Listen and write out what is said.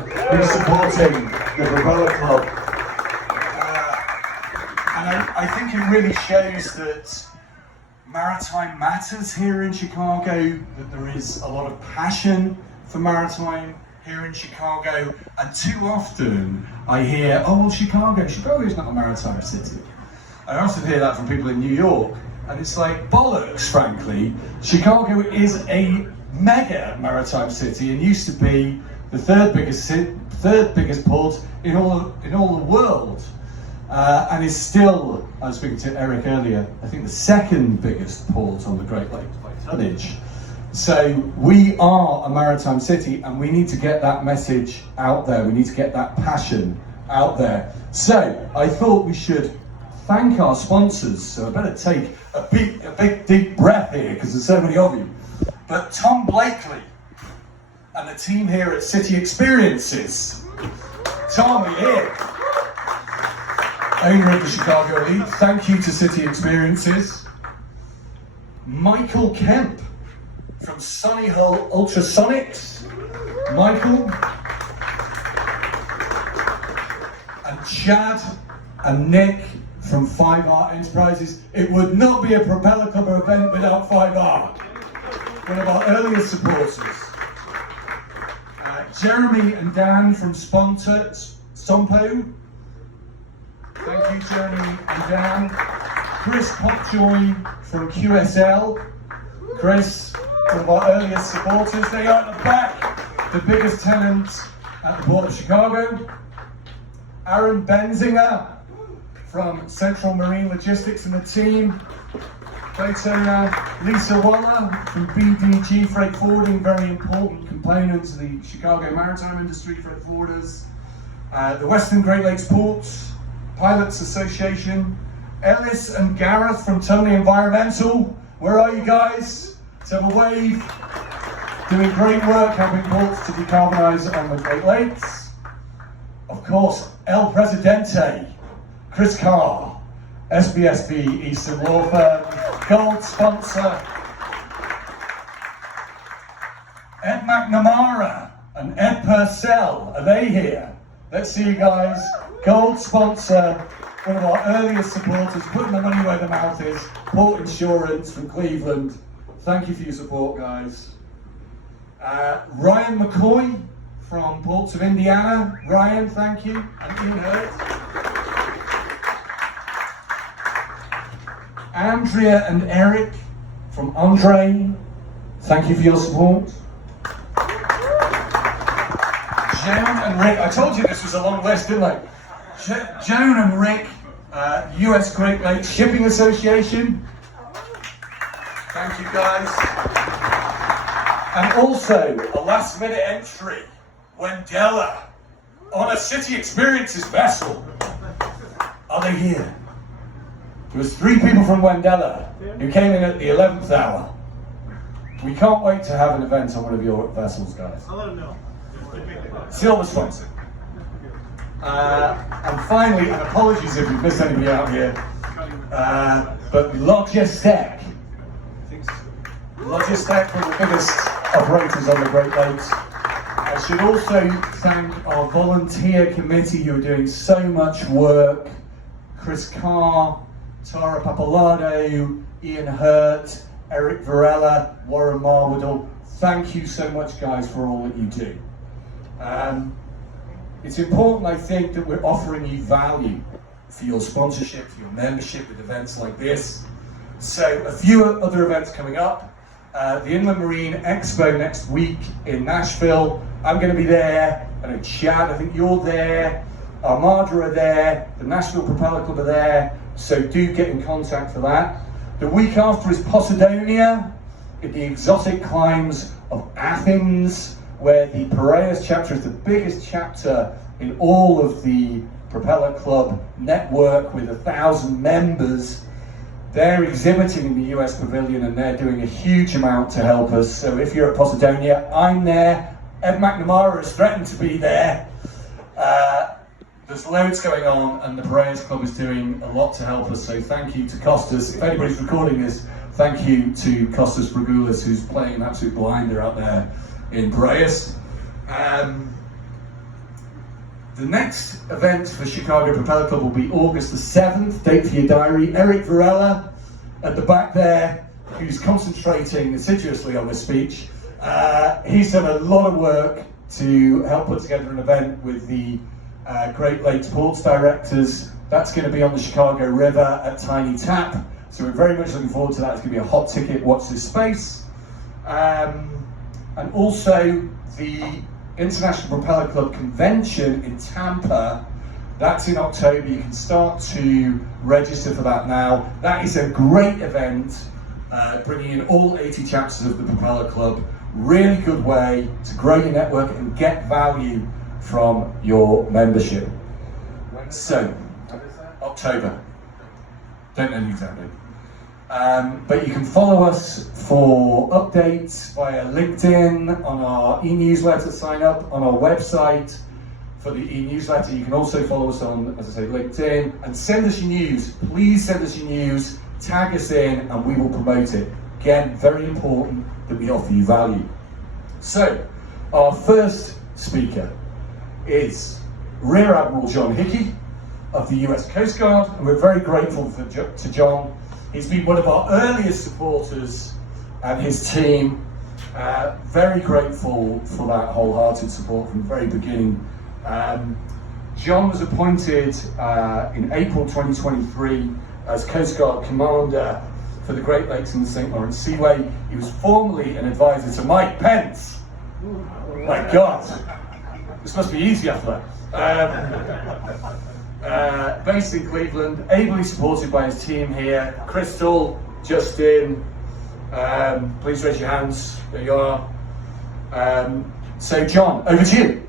Who's supporting the Propeller Club. And I think it really shows that maritime matters here in Chicago, that there is a lot of passion for maritime here in Chicago, and too often I hear, oh well, Chicago's not a maritime city. I also hear that from people in New York, and it's like bollocks, frankly. Chicago is a mega maritime city and used to be the third biggest port in all the world, and is still, I was speaking to Eric earlier, I think the second biggest port on the Great Lakes by tonnage. So we are a maritime city, and we need to get that message out there. We need to get that passion out there. So I thought we should thank our sponsors. So I better take a big deep breath here because there's so many of you. But Tom Blakely and the team here at City Experiences. Tom, are you here? Owner of the Chicago Elite. Thank you to City Experiences. Michael Kemp from Sunny Hull Ultrasonics. Michael. And Chad and Nick from 5R Enterprises. It would not be a Propeller Club event without 5R. One of our earliest supporters. Jeremy and Dan from Sompo. Thank you, Jeremy and Dan. Chris Popjoy from QSL. Chris, one of our earliest supporters. They are at the back, the biggest tenant at the Port of Chicago. Aaron Benzinger from Central Marine Logistics and the team. Boat owner Lisa Waller from BDG Freight Forwarding, very important component to the Chicago maritime industry, freight forwarders. The Western Great Lakes Ports Pilots Association. Ellis and Gareth from Tony Environmental. Where are you guys? Let's have a wave. Doing great work helping ports to decarbonize on the Great Lakes. Of course, El Presidente, Chris Carr, SBSB Eastern Law Firm, gold sponsor. Ed McNamara and Ed Purcell, are they here? Let's see you guys. Gold sponsor, one of our earliest supporters, putting the money where the mouth is. Port Insurance from Cleveland. Thank you for your support, guys. Ryan McCoy from Ports of Indiana. Ryan, thank you. And Ian Hurt. Andrea and Eric from Andre, thank you for your support. Joan and Rick, I told you this was a long list, didn't I? Joan and Rick, US Great Lakes Shipping Association. Thank you guys. And also a last minute entry, Wendella, on a City Experiences vessel. Are they here? There was 3 people from Wendella who came in at the 11th hour. We can't wait to have an event on one of your vessels, guys. I'll let them know. Silver sponsor. And finally, and apologies if we've missed anybody out here, but Logistec. Logistec, one of the biggest operators on the Great Lakes. I should also thank our volunteer committee who are doing so much work. Chris Carr, Tara Papalado, Ian Hurt, Eric Varela, Warren Marwoodle. Thank you so much, guys, for all that you do. It's important, I think, that we're offering you value for your sponsorship, for your membership with events like this. So a few other events coming up. The Inland Marine Expo next week in Nashville. I'm going to be there. I know Chad, I think you're there. Armada are there. The National Propeller Club are there. So do get in contact for that. The week after is Posidonia, in the exotic climes of Athens, where the Polaris chapter is the biggest chapter in all of the Propeller Club network with 1,000 members. They're exhibiting in the US Pavilion and they're doing a huge amount to help us. So if you're at Posidonia, I'm there. Ed McNamara has threatened to be there. There's loads going on and the Polaris Club is doing a lot to help us. So thank you to Costas. If anybody's recording this, thank you to Costas Bragoulis, who's playing an absolute blinder out there in Piraeus. The next event for Chicago Propeller Club will be August the 7th, date for your diary. Eric Varela at the back there, who's concentrating assiduously on this speech. He's done a lot of work to help put together an event with the Great Lakes Ports Directors. That's going to be on the Chicago River at Tiny Tap. So we're very much looking forward to that. It's going to be a hot ticket, watch this space. And also the International Propeller Club Convention in Tampa, that's in October. You can start to register for that now. That is a great event, bringing in all 80 chapters of the Propeller Club. Really good way to grow your network and get value from your membership. So, October. Don't know the exact date. But you can follow us for updates via LinkedIn, on our e-newsletter, sign up on our website for the e-newsletter. You can also follow us on, as I say, LinkedIn, and send us your news. Please send us your news, tag us in, and we will promote it. Again, very important that we offer you value. So, our first speaker is Rear Admiral Jon Hickey of the US Coast Guard, and we're very grateful to John. He's been one of our earliest supporters and his team. Very grateful for that wholehearted support from the very beginning. John was appointed in April 2023 as Coast Guard Commander for the Great Lakes and the St. Lawrence Seaway. He was formerly an advisor to Mike Pence. My God, this must be easy after that. Based in Cleveland, ably supported by his team here. Crystal, Justin, please raise your hands. There you are. So John, over to you.